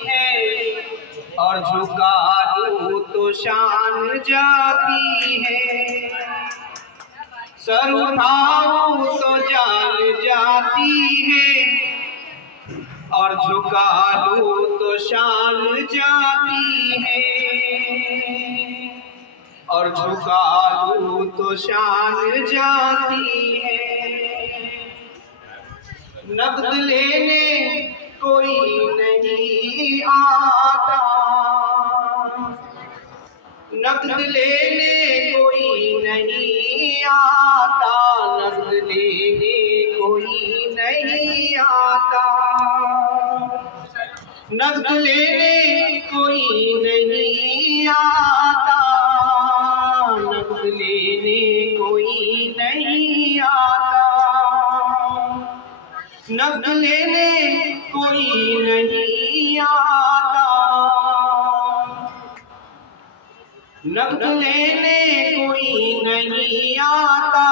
है और झुका दूं तो शान जाती है, सर उठाऊं तो जान जाती है और झुका दूं तो शान जाती है, और झुका दूं तो शान जाती है। नक़्द लेने कोई नहीं आता, नक़्द लेने कोई नहीं आता, नक़्द लेने कोई नहीं आता, नक़्द लेने कोई नहीं आता, नक़्द लेने कोई नहीं आता, नक़्द लेने कोई नहीं आता, नक़्द लेने कोई नहीं आता,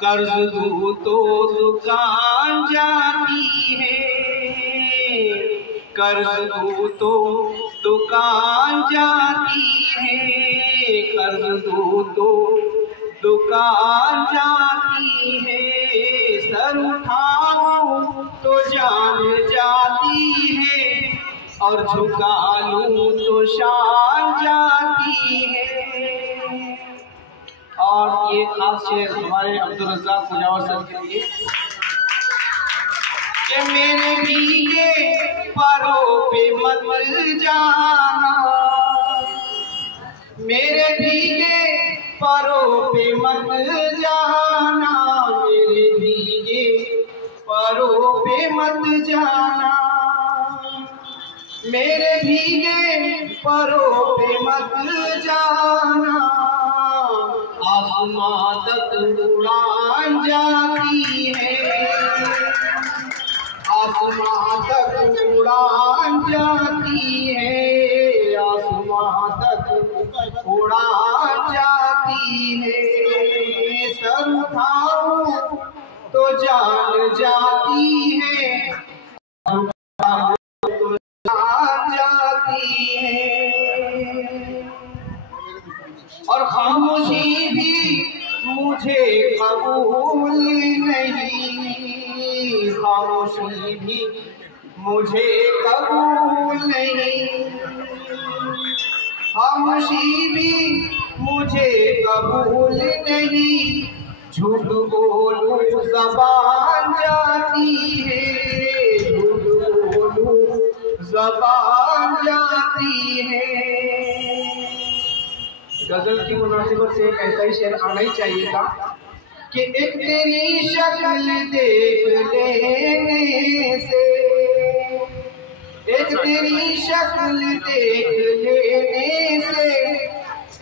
कर्ज दूं तो दुकान जाती है, कर्ज दूं तो दुकान जाती है, कर्ज दूं तो दुकान जाती है, सर उठाऊं तो जान जाती है और झुका लूं तो शान जाती है। और ये खास शेर हमारे अब्दुल रज़्ज़ाक़ मुजावर साहब के लिए कि मेरे भीगे परों पे मत जाना, मेरे भीगे परों पे मत जाना, मेरे भीगे परों पे मत जाना, मेरे भीगे परों पे मत जाना, आसमां तक उड़ान जाती है, आसमां तक उड़ान जाती है, आसमां तक उड़ान जाती है, सर उठाऊं तो जान जाती है, तो जान जाती है, और खामोशी भी मुझे कबूल नहीं, खामोशी भी मुझे कबूल नहीं, खामोशी भी मुझे कबूल नहीं, झूठ बोलूं ज़बान जाती है, झूठ बोलूं ज़बान जाती है। गजल की मुनासिबत से एक ऐसा ही शेर आना ही चाहिए था कि एक तेरी शक्ल देख लेने से, एक तेरी शक्ल देख लेने से,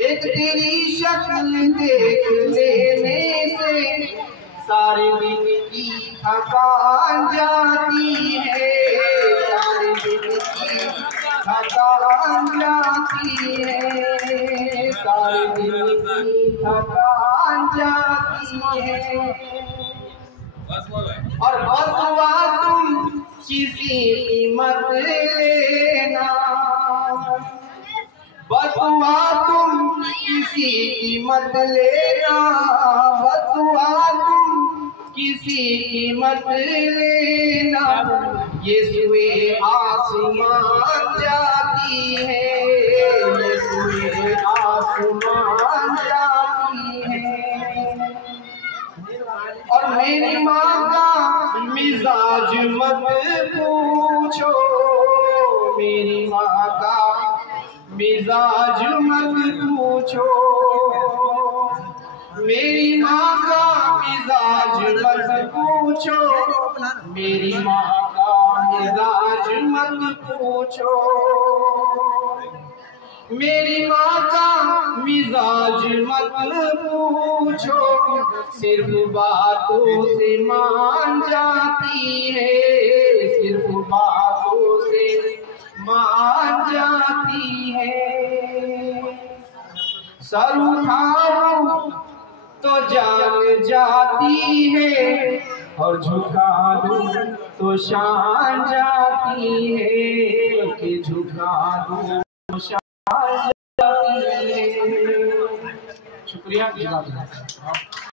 एक तेरी शक्ल देख लेने से सारे दिन की थकान जाती है, सारे दिन की थकान जाती है, सारे दिन की थकान जाती है। और बदुआ तुम किसी की मत लेना, बदुआ तुम किसी की मत लेना, बदुआ तुम किसी की मत लेना, ये सुए आसमान जाती है, ये सुए आसमान जाती है। और मेरी माँ का मिजाज मत पूछो, मेरी माँ का मिजाज मत पूछो, मेरी माँ का मिजाज मत पूछो, मेरी माँ का मिजाज मत पूछो, मेरी माँ का मिजाज मत पूछो, सिर्फ बातों से मान जाती है, सिर्फ बातों से मान जाती है, सर उठाओ तो जान जाती है और झुका दूं तो शान जाती है, कि झुका दूं तो शान जाती है। शुक्रिया।